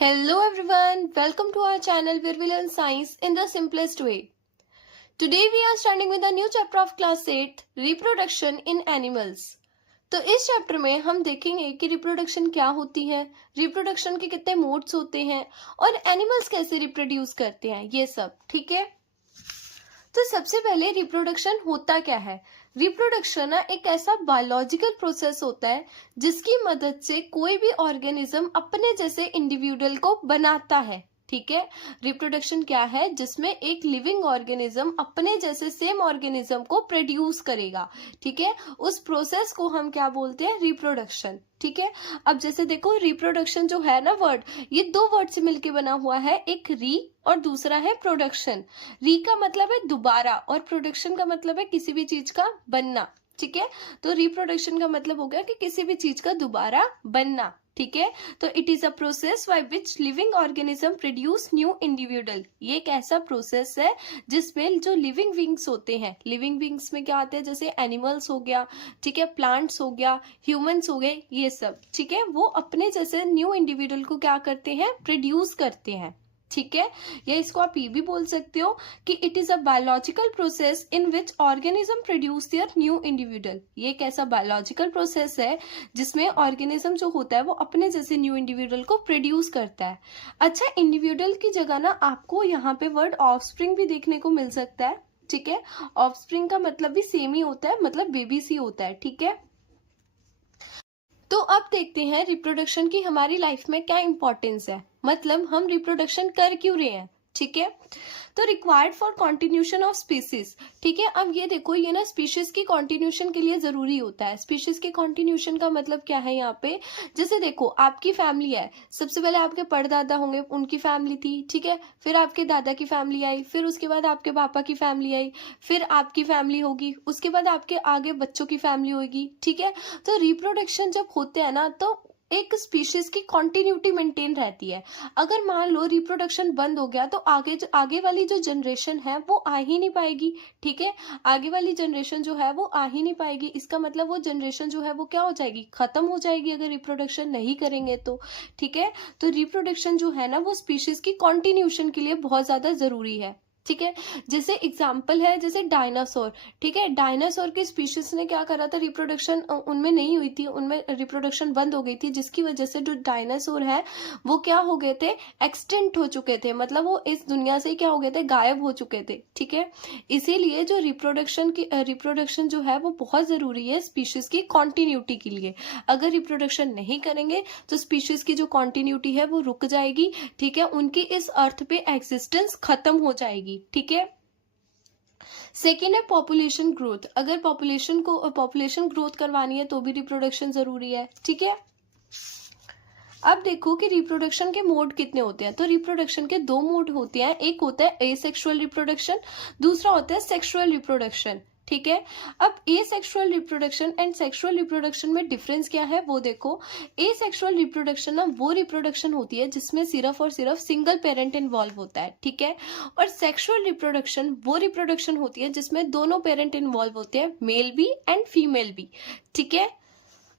Hello everyone, welcome to our channel where we learn science in the simplest way. Today we are starting with a new chapter of class 8, reproduction in animals. तो इस chapter में हम देखेंगे कि reproduction क्या होती है, reproduction के कितने मोड्स होते हैं और एनिमल्स कैसे रिप्रोड्यूस करते हैं, ये सब। ठीक है, तो सबसे पहले रिप्रोडक्शन होता क्या है। रिप्रोडक्शन ना एक ऐसा बायोलॉजिकल प्रोसेस होता है जिसकी मदद से कोई भी ऑर्गेनिज्म अपने जैसे इंडिविजुअल को बनाता है। ठीक है, रिप्रोडक्शन क्या है, जिसमें एक लिविंग ऑर्गेनिज्म अपने जैसे सेम ऑर्गेनिज्म को प्रोड्यूस करेगा। ठीक है, उस प्रोसेस को हम क्या बोलते हैं, रिप्रोडक्शन। ठीक है, अब जैसे देखो रिप्रोडक्शन जो है ना वर्ड, ये दो वर्ड से मिलकर बना हुआ है, एक री और दूसरा है प्रोडक्शन। री का मतलब है दोबारा और प्रोडक्शन का मतलब है किसी भी चीज का बनना। ठीक है, तो रिप्रोडक्शन का मतलब हो गया कि किसी भी चीज का दोबारा बनना। ठीक है, तो it is a process by which living organism produce new individual. ये एक ऐसा प्रोसेस है जिसमें जो लिविंग बींग्स होते हैं, लिविंग बींग्स में क्या आते हैं, जैसे एनिमल्स हो गया, ठीक है, प्लांट्स हो गया, ह्यूमंस हो गए, ये सब। ठीक है, वो अपने जैसे न्यू इंडिविजुअल को क्या करते हैं, प्रोड्यूस करते हैं। ठीक है, या इसको आप ये भी बोल सकते हो कि it is a biological process in which organism produce their new individual. ये एक ऐसा बायोलॉजिकल प्रोसेस है जिसमें ऑर्गेनिज्म जो होता है वो अपने जैसे न्यू इंडिविजुअल को प्रोड्यूस करता है। अच्छा, इंडिविजुअल की जगह ना आपको यहाँ पे वर्ड ऑफस्प्रिंग भी देखने को मिल सकता है। ठीक है, ऑफस्प्रिंग का मतलब भी सेम ही होता है, मतलब बेबी सी होता है। ठीक है, तो अब देखते हैं रिप्रोडक्शन की हमारी लाइफ में क्या इंपॉर्टेंस है, मतलब हम रिप्रोडक्शन कर क्यों रहे हैं। ठीक है, तो required for continuation of species. ठीक है, अब ये देखो, ये ना स्पीशीज की कॉन्टिन्यूशन के लिए जरूरी होता है। स्पीशीज के कॉन्टिन्यूशन का मतलब क्या है यहाँ पे, जैसे देखो आपकी फैमिली है, सबसे पहले आपके परदादा होंगे, उनकी फैमिली थी। ठीक है, फिर आपके दादा की फैमिली आई, फिर उसके बाद आपके पापा की फैमिली आई, फिर आपकी फैमिली होगी, उसके बाद आपके आगे बच्चों की फैमिली होगी। ठीक है, तो रिप्रोडक्शन जब होते हैं ना तो एक स्पीशीज की कॉन्टिन्यूटी मेंटेन रहती है। अगर मान लो रिप्रोडक्शन बंद हो गया तो आगे वाली जो जनरेशन है वो आ ही नहीं पाएगी। ठीक है, आगे वाली जनरेशन जो है वो आ ही नहीं पाएगी, इसका मतलब वो जनरेशन जो है वो क्या हो जाएगी, खत्म हो जाएगी अगर रिप्रोडक्शन नहीं करेंगे तो। ठीक है, तो रिप्रोडक्शन जो है ना वो स्पीशीज की कॉन्टिन्यूशन के लिए बहुत ज्यादा जरूरी है। ठीक है, जैसे एग्जाम्पल है जैसे डायनासोर। ठीक है, डायनासोर की स्पीशीज ने क्या करा था, रिप्रोडक्शन उनमें नहीं हुई थी, उनमें रिप्रोडक्शन बंद हो गई थी, जिसकी वजह से जो डायनासोर है वो क्या हो गए थे, एक्सटेंट हो चुके थे, मतलब वो इस दुनिया से क्या हो गए थे, गायब हो चुके थे। ठीक है, इसीलिए जो रिप्रोडक्शन जो है वो बहुत जरूरी है स्पीशीज की कॉन्टिन्यूटी के लिए। अगर रिप्रोडक्शन नहीं करेंगे तो स्पीशीज की जो कॉन्टिन्यूटी है वो रुक जाएगी। ठीक है, उनकी इस अर्थ पे एग्जिस्टेंस खत्म हो जाएगी। ठीक है, सेकेंड है पॉपुलेशन ग्रोथ। अगर पॉपुलेशन ग्रोथ करवानी है तो भी रिप्रोडक्शन जरूरी है। ठीक है, अब देखो कि रिप्रोडक्शन के मोड कितने होते हैं, तो रिप्रोडक्शन के दो मोड होते हैं, एक होता है एसेक्सुअल रिप्रोडक्शन, दूसरा होता है सेक्सुअल रिप्रोडक्शन। ठीक है, अब asexual reproduction and sexual reproduction में डिफरेंस क्या है वो देखो। एसेक्सुअल रिप्रोडक्शन ना वो रिप्रोडक्शन होती है जिसमें सिर्फ और सिर्फ सिंगल पेरेंट इन्वॉल्व होता है। ठीक है, और सेक्सुअल रिप्रोडक्शन वो रिप्रोडक्शन होती है जिसमें दोनों पेरेंट इन्वॉल्व होते हैं, मेल भी एंड फीमेल भी। ठीक है,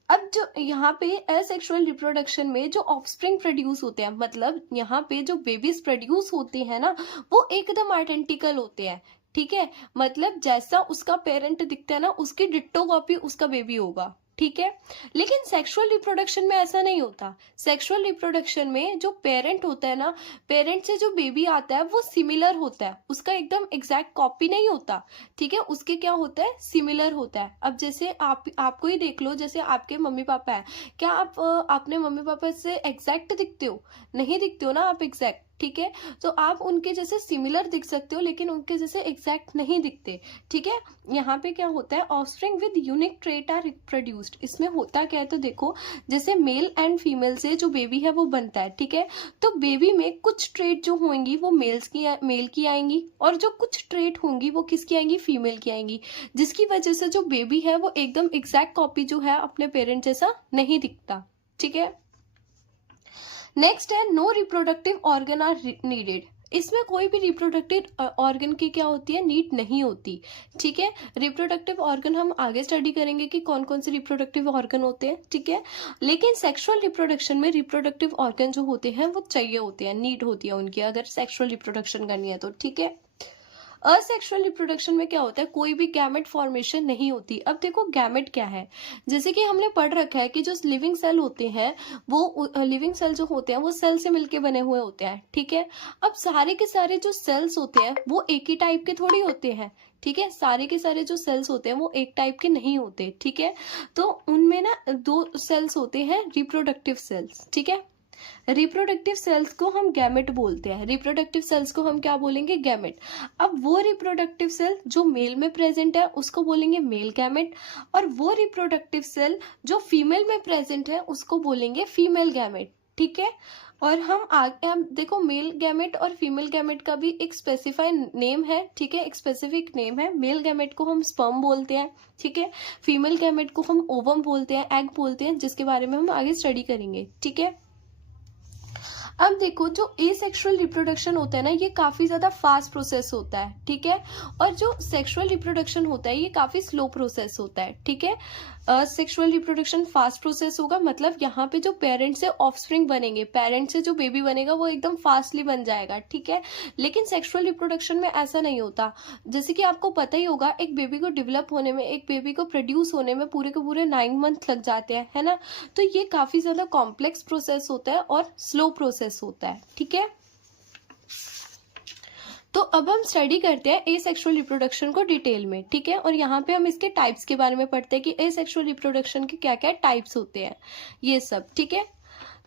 अब जो यहाँ पे एसेक्सुअल रिप्रोडक्शन में जो ऑफस्प्रिंग प्रोड्यूस होते हैं, मतलब यहाँ पे जो बेबीज प्रोड्यूस होते हैं ना वो एकदम आइडेंटिकल होते हैं। ठीक है, मतलब जैसा उसका पेरेंट दिखता है ना उसकी डिट्टो कॉपी उसका बेबी होगा। ठीक है, लेकिन सेक्सुअल रिप्रोडक्शन में ऐसा नहीं होता। सेक्सुअल रिप्रोडक्शन में जो पेरेंट होता है ना, पेरेंट से जो बेबी आता है वो सिमिलर होता है, उसका एकदम एग्जैक्ट कॉपी नहीं होता। ठीक है, उसके क्या होता है, सिमिलर होता है। अब जैसे आपको ही देख लो, जैसे आपके मम्मी पापा है, क्या आप अपने मम्मी पापा से एग्जैक्ट दिखते हो, नहीं दिखते हो ना आप एग्जैक्ट। ठीक है, तो आप उनके जैसे सिमिलर दिख सकते हो लेकिन उनके जैसे एग्जैक्ट नहीं दिखते। ठीक है, यहाँ पे क्या होता है, offspring with unique trait are reproduced. इसमें होता क्या है, तो देखो जैसे मेल एंड फीमेल से जो बेबी है वो बनता है। ठीक है, तो बेबी में कुछ ट्रेट जो होंगी वो मेल की आएंगी और जो कुछ ट्रेट होंगी वो किसकी आएंगी, फीमेल की आएंगी, जिसकी वजह से जो बेबी है वो एकदम एग्जैक्ट कॉपी जो है अपने पेरेंट जैसा नहीं दिखता। ठीक है, नेक्स्ट है no reproductive organ are needed. इसमें कोई भी रिप्रोडक्टिव ऑर्गन की क्या होती है, नीड नहीं होती। ठीक है, रिप्रोडक्टिव ऑर्गन हम आगे स्टडी करेंगे कि कौन कौन से रिप्रोडक्टिव ऑर्गन होते हैं। ठीक है, लेकिन सेक्सुअल रिप्रोडक्शन में रिप्रोडक्टिव ऑर्गन जो होते हैं वो चाहिए होते हैं, नीड होती है उनकी, अगर सेक्सुअल रिप्रोडक्शन करनी है तो। ठीक है, असेक्सुअल रिप्रोडक्शन में क्या होता है, कोई भी गैमेट फॉर्मेशन नहीं होती। अब देखो गैमेट क्या है, जैसे कि हमने पढ़ रखा है कि जो लिविंग सेल होते हैं वो लिविंग सेल जो होते हैं वो सेल से मिलके बने हुए होते हैं। ठीक है, अब सारे के सारे जो सेल्स होते हैं वो एक ही टाइप के थोड़ी होते हैं। ठीक है, सारे के सारे जो सेल्स होते हैं वो एक टाइप के नहीं होते। ठीक है, तो उनमें ना दो सेल्स होते हैं, रिप्रोडक्टिव सेल्स। ठीक है, रिप्रोडक्टिव सेल्स को हम गैमेट बोलते हैं, रिप्रोडक्टिव सेल्स को हम क्या बोलेंगे, गैमेट। अब वो रिप्रोडक्टिव सेल जो मेल में प्रेजेंट है उसको बोलेंगे मेल गैमेट, और वो रिप्रोडक्टिव सेल जो फीमेल में प्रेजेंट है उसको बोलेंगे फीमेल गैमेट। ठीक है, और हम देखो मेल गैमेट और फीमेल गैमेट का भी एक स्पेसिफाइड नेम है। ठीक है, एक स्पेसिफिक नेम है। मेल गैमेट को हम स्पर्म बोलते हैं। ठीक है, फीमेल गैमेट को हम ओवम बोलते हैं, एग बोलते हैं, जिसके बारे में हम आगे स्टडी करेंगे। ठीक है, अब देखो जो एसेक्सुअल रिप्रोडक्शन होता है ना, ये काफी ज्यादा फास्ट प्रोसेस होता है। ठीक है, और जो सेक्सुअल रिप्रोडक्शन होता है ये काफी स्लो प्रोसेस होता है। ठीक है, सेक्सुअल रिप्रोडक्शन फास्ट प्रोसेस होगा, मतलब यहाँ पे जो पेरेंट से ऑफस्प्रिंग बनेंगे, पेरेंट से जो बेबी बनेगा वो एकदम फास्टली बन जाएगा। ठीक है, लेकिन सेक्सुअल रिप्रोडक्शन में ऐसा नहीं होता। जैसे कि आपको पता ही होगा, एक बेबी को डेवलप होने में, एक बेबी को प्रोड्यूस होने में पूरे के पूरे 9 मंथ लग जाते हैं, है ना। तो ये काफी ज्यादा कॉम्प्लेक्स प्रोसेस होता है और स्लो प्रोसेस होता है। ठीक है, तो अब हम स्टडी करते हैं एसेक्सुअल रिप्रोडक्शन को डिटेल में। ठीक है, और यहाँ पे हम इसके टाइप्स के बारे में पढ़ते हैं कि एसेक्सुअल रिप्रोडक्शन के क्या क्या टाइप्स होते हैं, ये सब। ठीक है,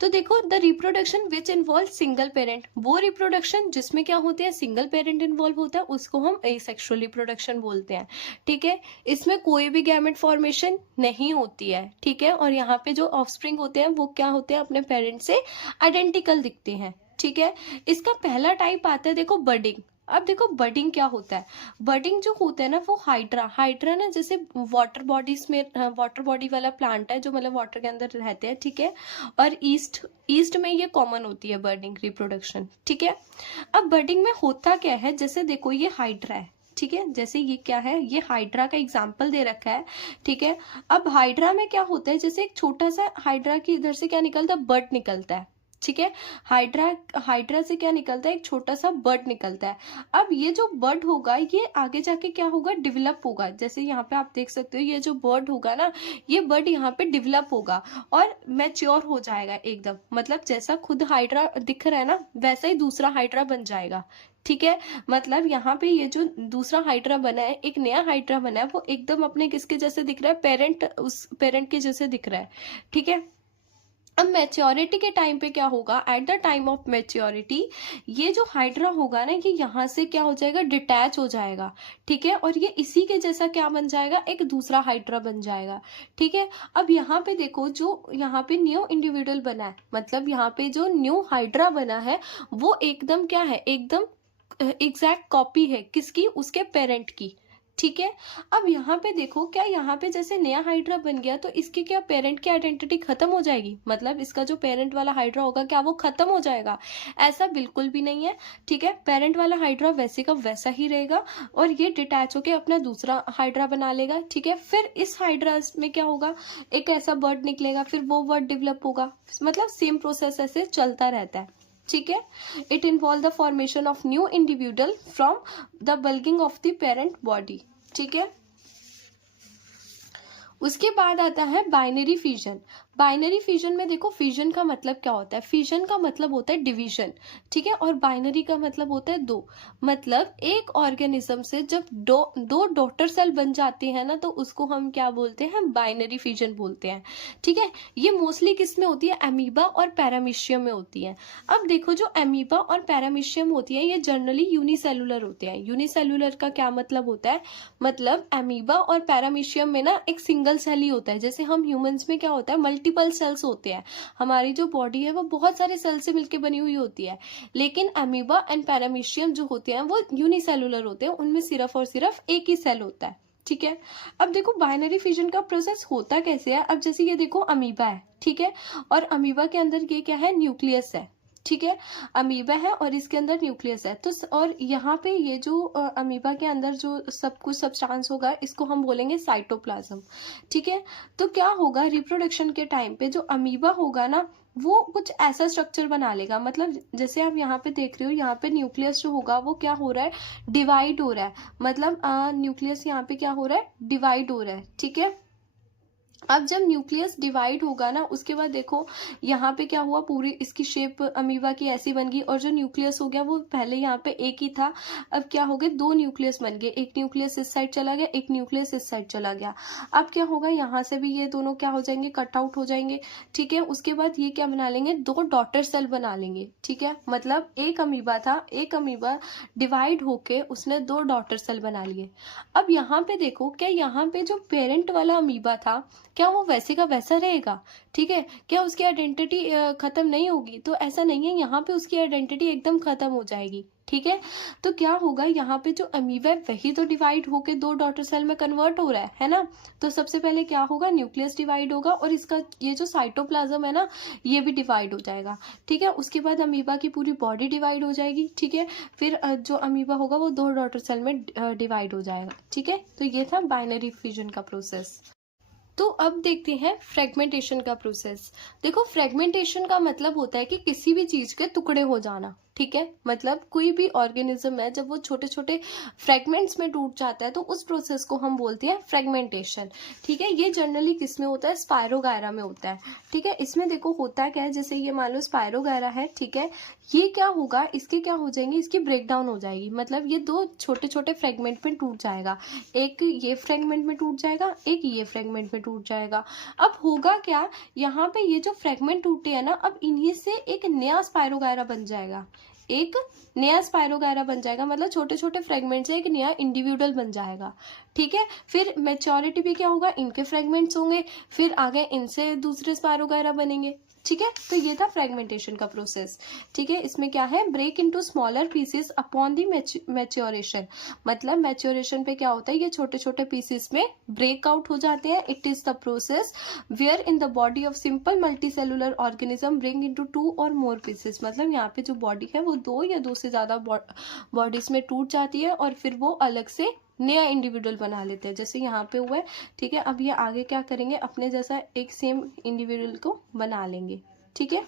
तो देखो the reproduction which involve single parent, वो रिप्रोडक्शन जिसमें क्या होते हैं, सिंगल पेरेंट इन्वॉल्व होता है, उसको हम एसेक्सुअल रिप्रोडक्शन बोलते हैं। ठीक है, इसमें कोई भी गैमेट फॉर्मेशन नहीं होती है। ठीक है, और यहाँ पे जो ऑफस्प्रिंग होते हैं वो क्या होते हैं, अपने पेरेंट से आइडेंटिकल दिखते हैं। ठीक है, इसका पहला टाइप आता है देखो बडिंग। अब देखो बडिंग क्या होता है, बडिंग जो होता है ना वो हाइड्रा ना, जैसे वाटर बॉडीज में, वाटर बॉडी वाला प्लांट है जो मतलब वाटर के अंदर रहते हैं। ठीक है, और ईस्ट में ये कॉमन होती है बडिंग रिप्रोडक्शन। ठीक है, अब बडिंग में होता क्या है, जैसे देखो ये हाइड्रा है। ठीक है, जैसे ये क्या है, ये हाइड्रा का एग्जाम्पल दे रखा है। ठीक है, अब हाइड्रा में क्या होता है, जैसे एक छोटा सा हाइड्रा की इधर से क्या निकलता है, बड निकलता है। ठीक है, हाइड्रा से क्या निकलता है, एक छोटा सा बड निकलता है। अब ये जो बड होगा ये आगे जाके क्या होगा, डेवलप होगा। जैसे यहाँ पे आप देख सकते हो, ये जो बर्ड होगा ना, ये बड यहाँ पे डेवलप होगा और मैच्योर हो जाएगा एकदम, मतलब जैसा खुद हाइड्रा दिख रहा है ना वैसा ही दूसरा हाइड्रा बन जाएगा। ठीक है, मतलब यहाँ पे ये जो दूसरा हाइड्रा बना है, एक नया हाइड्रा बना है, वो एकदम अपने किसके जैसे दिख रहा है, उस पेरेंट के जैसे दिख रहा है। ठीक है, अब मैच्योरिटी के टाइम पे क्या होगा, at the time of maturity ये जो हाइड्रा होगा ना, ये यहाँ से क्या हो जाएगा, डिटैच हो जाएगा। ठीक है, और ये इसी के जैसा क्या बन जाएगा, एक दूसरा हाइड्रा बन जाएगा। ठीक है, अब यहाँ पे देखो जो यहाँ पे न्यू इंडिविजुअल बना है, मतलब यहाँ पे जो न्यू हाइड्रा बना है वो एकदम क्या है, एकदम एग्जैक्ट कॉपी है किसकी, उसके पेरेंट की। ठीक है, अब यहाँ पे देखो, क्या यहाँ पे जैसे नया हाइड्रा बन गया तो इसकी क्या पेरेंट की आइडेंटिटी खत्म हो जाएगी, मतलब इसका जो पेरेंट वाला हाइड्रा होगा क्या वो खत्म हो जाएगा, ऐसा बिल्कुल भी नहीं है। ठीक है, पेरेंट वाला हाइड्रा वैसे का वैसा ही रहेगा और ये डिटैच होके अपना दूसरा हाइड्रा बना लेगा। ठीक है, फिर इस हाइड्रा में क्या होगा, एक ऐसा बर्ड निकलेगा, फिर वो बर्ड डेवलप होगा, मतलब सेम प्रोसेस ऐसे चलता रहता है। ठीक है, it involve the formation of new individual from the bulking of the parent body. ठीक है, उसके बाद आता है बाइनरी फिजन। बाइनरी फिजन में देखो, फिजन का मतलब क्या होता है, फिजन का मतलब होता है डिवीजन। ठीक है, और बाइनरी का मतलब होता है दो, मतलब एक ऑर्गेनिज्म से जब दो डॉटर सेल बन जाती है ना तो उसको हम क्या बोलते हैं, बाइनरी फिजन बोलते हैं। ठीक है, ये मोस्टली किस में होती है, अमीबा और पैरामीशियम में होती है। अब देखो जो अमीबा और पैरामीशियम होती है ये जनरली यूनिसेलुलर होते हैं। यूनिसेलुलर का क्या मतलब होता है, मतलब अमीबा और पैरामीशियम में ना एक सिंगल सेल ही होता है। जैसे हम ह्यूमंस में क्या होता है, मल्टीपल सेल्स होते हैं, हमारी जो बॉडी है वो बहुत सारे सेल से मिलकर बनी हुई होती है, लेकिन अमीबा एंड पैरामीशियम जो होते हैं वो यूनिसेलुलर होते हैं, उनमें सिर्फ और सिर्फ एक ही सेल होता है। ठीक है, अब देखो बाइनरी फिजन का प्रोसेस होता कैसे है। अब जैसे ये देखो अमीबा है, ठीक है, और अमीबा के अंदर ये क्या है, न्यूक्लियस है। ठीक है, अमीबा है और इसके अंदर न्यूक्लियस है। तो और यहाँ पे ये जो अमीबा के अंदर जो सब कुछ सब्सटेंस होगा इसको हम बोलेंगे साइटोप्लाज्म। ठीक है, तो क्या होगा रिप्रोडक्शन के टाइम पे जो अमीबा होगा ना वो कुछ ऐसा स्ट्रक्चर बना लेगा, मतलब जैसे आप यहाँ पे देख रहे हो, यहाँ पे न्यूक्लियस जो होगा वो क्या हो रहा है, डिवाइड हो रहा है। मतलब न्यूक्लियस यहाँ पे क्या हो रहा है, डिवाइड हो रहा है। ठीक है, अब जब न्यूक्लियस डिवाइड होगा ना उसके बाद देखो यहाँ पे क्या हुआ, पूरी इसकी शेप अमीबा की ऐसी बन गई, और जो न्यूक्लियस हो गया वो पहले यहाँ पे एक ही था, अब क्या हो गया, दो न्यूक्लियस बन गए, एक न्यूक्लियस इस साइड चला गया, एक न्यूक्लियस इस साइड चला गया। अब क्या होगा, यहाँ से भी ये दोनों क्या हो जाएंगे, कट आउट हो जाएंगे। ठीक है, उसके बाद ये क्या बना लेंगे, दो डॉटर सेल बना लेंगे। ठीक है, मतलब एक अमीबा था, एक अमीबा डिवाइड होके उसने दो डॉटर सेल बना लिए। अब यहाँ पे देखो, क्या यहाँ पे जो पेरेंट वाला अमीबा था क्या वो वैसे का वैसा रहेगा? ठीक है, क्या उसकी आइडेंटिटी खत्म नहीं होगी? तो ऐसा नहीं है, यहाँ पे उसकी आइडेंटिटी एकदम खत्म हो जाएगी। ठीक है, तो क्या होगा, यहाँ पे जो अमीबा है वही तो डिवाइड होके दो डॉटर सेल में कन्वर्ट हो रहा है ना। तो सबसे पहले क्या होगा, न्यूक्लियस डिवाइड होगा और इसका ये जो साइटोप्लाज्म है ना ये भी डिवाइड हो जाएगा। ठीक है, उसके बाद अमीबा की पूरी बॉडी डिवाइड हो जाएगी। ठीक है, फिर जो अमीबा होगा वो दो डॉटर सेल में डिवाइड हो जाएगा। ठीक है, तो ये था बाइनरी फ्यूजन का प्रोसेस। तो अब देखते हैं फ्रेगमेंटेशन का प्रोसेस। देखो, फ्रेगमेंटेशन का मतलब होता है कि किसी भी चीज के टुकड़े हो जाना। ठीक है, मतलब कोई भी ऑर्गेनिज्म है जब वो छोटे छोटे फ्रेगमेंट्स में टूट जाता है तो उस प्रोसेस को हम बोलते हैं फ्रेगमेंटेशन। ठीक है, ये जनरली किस में होता है, स्पायरोगायरा में होता है। ठीक है, इसमें देखो होता क्या है, जैसे ये मान लो स्पायरोगायरा है। ठीक है, ये क्या होगा, इसके क्या हो जाएंगे, इसकी ब्रेक डाउन हो जाएगी, मतलब ये दो छोटे छोटे फ्रेगमेंट में टूट जाएगा। एक ये फ्रेगमेंट में टूट जाएगा, एक ये फ्रेगमेंट में टूट जाएगा। अब होगा क्या, यहाँ पे ये जो फ्रेगमेंट टूटे हैं ना, अब इन्हीं से एक नया स्पायरोगायरा बन जाएगा, एक नया स्पायरोगायरा बन जाएगा, मतलब छोटे छोटे फ्रेगमेंट से एक नया इंडिविजुअल बन जाएगा। ठीक है, फिर मैच्योरिटी भी क्या होगा, इनके फ्रेगमेंट्स होंगे, फिर आगे इनसे दूसरे स्पायरोगायरा बनेंगे। ठीक है, तो ये था फ्रेगमेंटेशन का प्रोसेस। ठीक है, इसमें क्या है, break into smaller pieces upon the maturation. मतलब मैच्योरेशन पे क्या होता है, ये छोटे छोटे पीसेस में ब्रेक आउट हो जाते हैं। It is the process where in the body of simple multicellular organism bring into two और मोर पीसेस। मतलब यहाँ पे जो बॉडी है वो दो या दो से ज्यादा बॉडीज में टूट जाती है और फिर वो अलग से नया इंडिविजुअल बना लेते हैं, जैसे यहाँ पे हुआ है। ठीक है, अब ये आगे क्या करेंगे, अपने जैसा एक सेम इंडिविजुअल को बना लेंगे। ठीक है,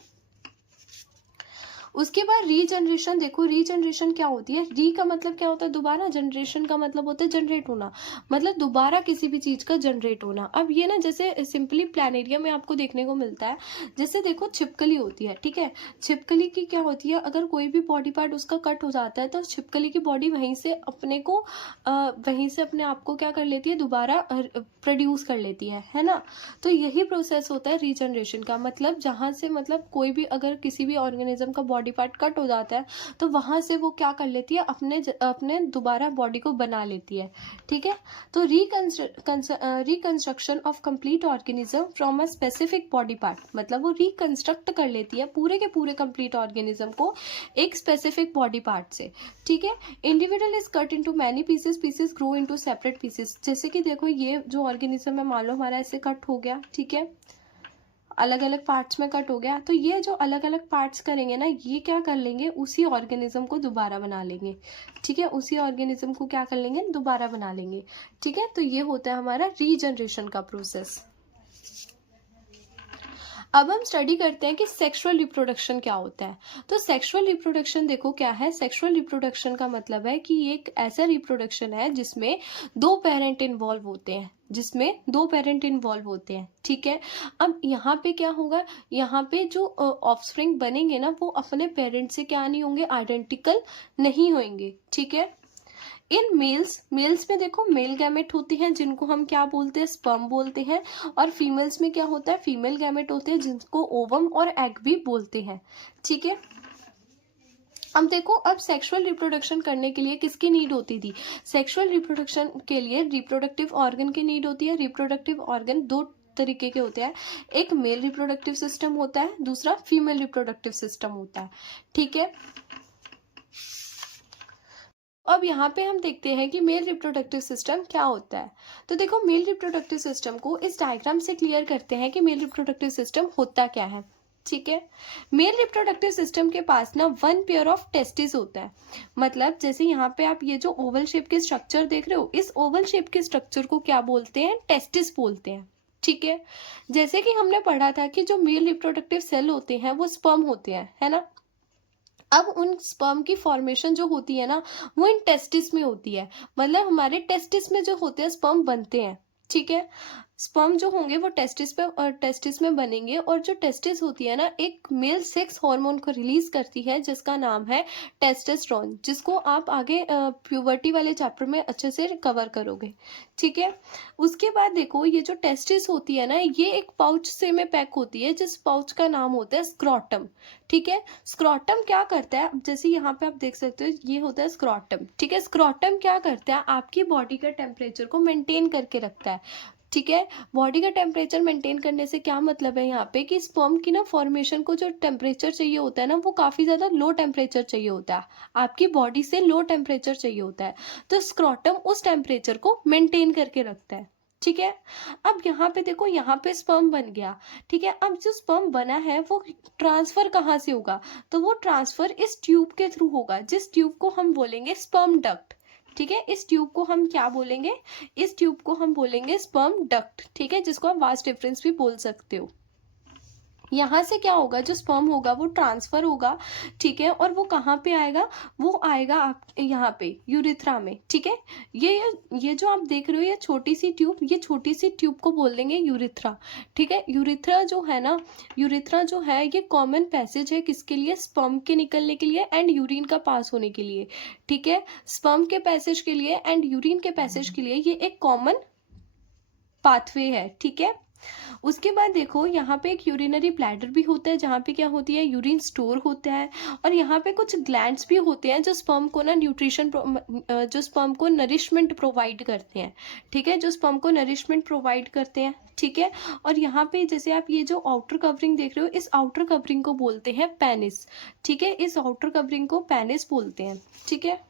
उसके बाद रीजनरेशन। देखो, रीजनरेशन क्या होती है, री का मतलब क्या होता है, दोबारा, जनरेशन का मतलब होता है जनरेट होना, मतलब दोबारा किसी भी चीज का जनरेट होना। अब ये ना जैसे सिंपली प्लानेरिया में आपको देखने को मिलता है, जैसे देखो छिपकली होती है। ठीक है, छिपकली की क्या होती है, अगर कोई भी बॉडी पार्ट उसका कट हो जाता है तो छिपकली की बॉडी वहीं से अपने को वहीं से अपने आप को क्या कर लेती है, दोबारा प्रोड्यूस कर लेती है ना। तो यही प्रोसेस होता है रीजनरेशन का, मतलब जहां से, मतलब कोई भी अगर किसी भी ऑर्गेनिज्म का बॉडी पार्ट कट हो जाता है तो वहां से वो क्या कर लेती है, अपने दोबारा बॉडी को बना लेती है। ठीक है, तो reconstruction of complete organism from a specific body part, मतलब वो रिकंस्ट्रक्ट कर लेती है पूरे के पूरे कंप्लीट ऑर्गेनिज्म को एक स्पेसिफिक बॉडी पार्ट से। ठीक है, individual is cut into many pieces, pieces grow into separate pieces. जैसे कि देखो ये जो ऑर्गेनिज्म है मान लो हमारा ऐसे कट हो गया। ठीक है, अलग अलग पार्ट्स में कट हो गया, तो ये जो अलग अलग पार्ट्स करेंगे ना, ये क्या कर लेंगे, उसी ऑर्गेनिज्म को दोबारा बना लेंगे। ठीक है, उसी ऑर्गेनिज्म को क्या कर लेंगे, दोबारा बना लेंगे। ठीक है, तो ये होता है हमारा रीजनरेशन का प्रोसेस। अब हम स्टडी करते हैं कि सेक्सुअल रिप्रोडक्शन क्या होता है। तो सेक्सुअल रिप्रोडक्शन देखो क्या है, सेक्सुअल रिप्रोडक्शन का मतलब है कि ये एक ऐसा रिप्रोडक्शन है जिसमें दो पेरेंट इन्वॉल्व होते हैं, जिसमें दो पेरेंट इन्वॉल्व होते हैं। ठीक है, अब यहाँ पे क्या होगा, यहाँ पे जो ऑफस्प्रिंग बनेंगे ना वो अपने पेरेंट से क्या नहीं होंगे, आइडेंटिकल नहीं होंगे। ठीक है, इन मेल्स में देखो मेल गैमेट होते हैं जिनको हम क्या बोलते हैं, स्पर्म बोलते हैं, और फीमेल्स में क्या होता है, फीमेल गैमेट होते हैं जिनको ओवम और एग भी बोलते हैं। ठीक है, अब देखो, अब सेक्सुअल रिप्रोडक्शन करने के लिए किसकी नीड होती थी, सेक्सुअल रिप्रोडक्शन के लिए रिप्रोडक्टिव ऑर्गन की नीड होती है। रिप्रोडक्टिव ऑर्गन दो तरीके के होते हैं, एक मेल रिप्रोडक्टिव सिस्टम होता है, दूसरा फीमेल रिप्रोडक्टिव सिस्टम होता है। ठीक है, अब यहाँ पे हम देखते हैं कि मेल रिप्रोडक्टिव सिस्टम क्या होता है। तो देखो, मेल रिप्रोडक्टिव सिस्टम को इस डायग्राम से क्लियर करते हैं कि मेल रिप्रोडक्टिव सिस्टम होता क्या है। ठीक है। मेल रिप्रोडक्टिव सिस्टम के पास ना 1 पेयर ऑफ टेस्टिस होता है। मतलब जैसे यहाँ पे आप ये जो ओवल शेप के स्ट्रक्चर देख रहे हो, इस ओवल शेप के स्ट्रक्चर को क्या बोलते हैं? टेस्टिस बोलते हैं। ठीक है। जैसे कि हमने पढ़ा था कि जो मेल रिप्रोडक्टिव सेल होते हैं वो स्पर्म होते हैं, है ना। अब उन स्पर्म की फॉर्मेशन जो होती है ना, वो इन टेस्टिस में होती है। मतलब हमारे टेस्टिस में जो होते हैं स्पर्म बनते हैं। ठीक है। स्पर्म जो होंगे वो टेस्टिस में बनेंगे, और जो टेस्टिस होती है ना, एक मेल सेक्स हार्मोन को रिलीज करती है जिसका नाम है टेस्टोस्टेरोन, जिसको आप आगे प्यूबर्टी वाले चैप्टर में अच्छे से कवर करोगे। ठीक है। उसके बाद देखो, ये जो टेस्टिस होती है ना, ये एक पाउच से में पैक होती है, जिस पाउच का नाम होता है स्क्रोटम। ठीक है। स्क्रोटम क्या करता है? अब जैसे यहाँ पे आप देख सकते हो, ये होता है स्क्रोटम। ठीक है। स्क्रोटम क्या करता है? आपकी बॉडी का टेम्परेचर को मेंटेन करके रखता है। ठीक है। बॉडी का टेम्परेचर मेंटेन करने से क्या मतलब है यहाँ पे, कि स्पर्म की ना फॉर्मेशन को जो टेम्परेचर चाहिए होता है ना, वो काफ़ी ज़्यादा लो टेम्परेचर चाहिए होता है। आपकी बॉडी से लो टेम्परेचर चाहिए होता है, तो स्क्रोटम उस टेम्परेचर को मेंटेन करके रखता है। ठीक है। अब यहाँ पे देखो, यहाँ पे स्पर्म बन गया। ठीक है। अब जो स्पर्म बना है वो ट्रांसफर कहाँ से होगा? तो वो ट्रांसफर इस ट्यूब के थ्रू होगा, जिस ट्यूब को हम बोलेंगे स्पर्म डक्ट। ठीक है। इस ट्यूब को हम क्या बोलेंगे? इस ट्यूब को हम बोलेंगे स्पर्म डक्ट। ठीक है। जिसको आप वास्ट डिफरेंस भी बोल सकते हो। यहाँ से क्या होगा, जो स्पर्म होगा वो ट्रांसफर होगा। ठीक है। और वो कहाँ पे आएगा? वो आएगा आप यहाँ पे यूरिथ्रा में। ठीक है। ये जो आप देख रहे हो, ये छोटी सी ट्यूब, ये छोटी सी ट्यूब को बोल देंगे यूरिथ्रा। ठीक है। यूरिथ्रा जो है ना, यूरिथ्रा जो है, ये कॉमन पैसेज है किसके लिए? स्पर्म के निकलने के लिए एंड यूरिन का पास होने के लिए। ठीक है। स्पर्म के पैसेज के लिए एंड यूरिन के पैसेज के लिए ये एक कॉमन पाथवे है। ठीक है। उसके बाद देखो, यहाँ पे एक यूरिनरी ब्लैडर भी होता है, जहाँ पे क्या होती है? यूरिन स्टोर होता है। और यहाँ पे कुछ ग्लैंड्स भी होते हैं जो स्पर्म को ना जो स्पर्म को नरिशमेंट प्रोवाइड करते हैं। ठीक है। जो स्पर्म को नरिशमेंट प्रोवाइड करते हैं। ठीक है। और यहाँ पे जैसे आप ये जो आउटर कवरिंग देख रहे हो, इस आउटर कवरिंग को बोलते हैं पेनिस। ठीक है। इस आउटर कवरिंग को पेनिस बोलते हैं। ठीक है।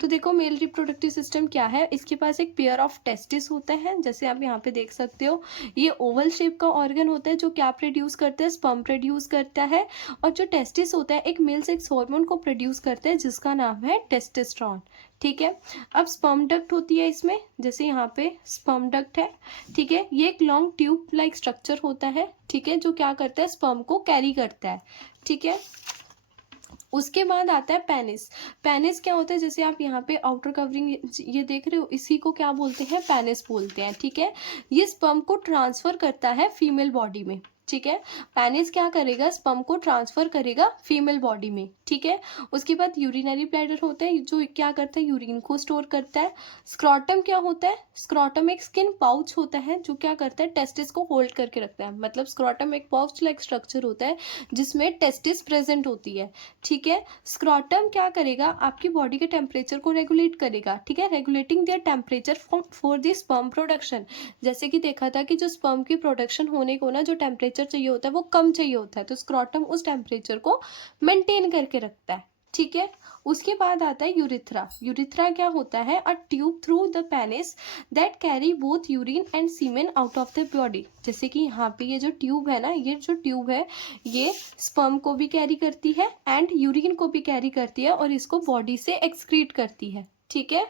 तो देखो, मेल रिप्रोडक्टिव सिस्टम क्या है? इसके पास एक पेयर ऑफ टेस्टिस होता है, जैसे आप यहाँ पे देख सकते हो। ये ओवल शेप का ऑर्गन होता है जो क्या प्रोड्यूस करता है? स्पर्म प्रोड्यूस करता है। और जो टेस्टिस होता है, एक मेल सेक्स हार्मोन को प्रोड्यूस करता है जिसका नाम है टेस्टोस्टेरोन। ठीक है। अब स्पर्म डक्ट होती है इसमें, जैसे यहाँ पे स्पर्म डक्ट है। ठीक है। ये एक लॉन्ग ट्यूब लाइक स्ट्रक्चर होता है। ठीक है। जो क्या करता है? स्पर्म को कैरी करता है। ठीक है। उसके बाद आता है पेनिस। पेनिस क्या होता है? जैसे आप यहाँ पे आउटर कवरिंग ये देख रहे हो, इसी को क्या बोलते हैं? पेनिस बोलते हैं। ठीक है। ये स्पर्म को ट्रांसफर करता है फीमेल बॉडी में। ठीक है। पेनिस क्या करेगा? स्पर्म को ट्रांसफर करेगा फीमेल बॉडी में। ठीक है। उसके बाद यूरिनरी ब्लैडर होता है, जो क्या करता है? यूरिन को स्टोर करता है। स्क्रोटम क्या होता है? स्क्रोटम एक स्किन पाउच होता है जो क्या करता है? टेस्टिस को होल्ड करके रखता है। मतलब स्क्रोटम एक पाउच लाइक स्ट्रक्चर होता है जिसमें टेस्टिस प्रेजेंट होती है। ठीक है। स्क्रोटम क्या करेगा? आपकी बॉडी के टेम्परेचर को रेगुलेट करेगा। ठीक है। Regulating their temperature for the sperm production. जैसे कि देखा था कि जो स्पर्म की प्रोडक्शन होने को ना, जो टेम्परेचर चाहिए होता है वो कम चाहिए होता है, तो स्क्रोटम उस टेम्परेचर को मेंटेन करके रखता है। ठीक है। उसके बाद आता है यूरिथ्रा। यूरिथ्रा क्या होता है? A tube through the penis that carry both urine and semen out of the body. जैसे कि यहाँ पे ये जो ट्यूब है ना, ये जो ट्यूब है, ये स्पर्म को भी कैरी करती है एंड यूरिन को भी कैरी करती है, और इसको बॉडी से एक्सक्रीट करती है। ठीक है।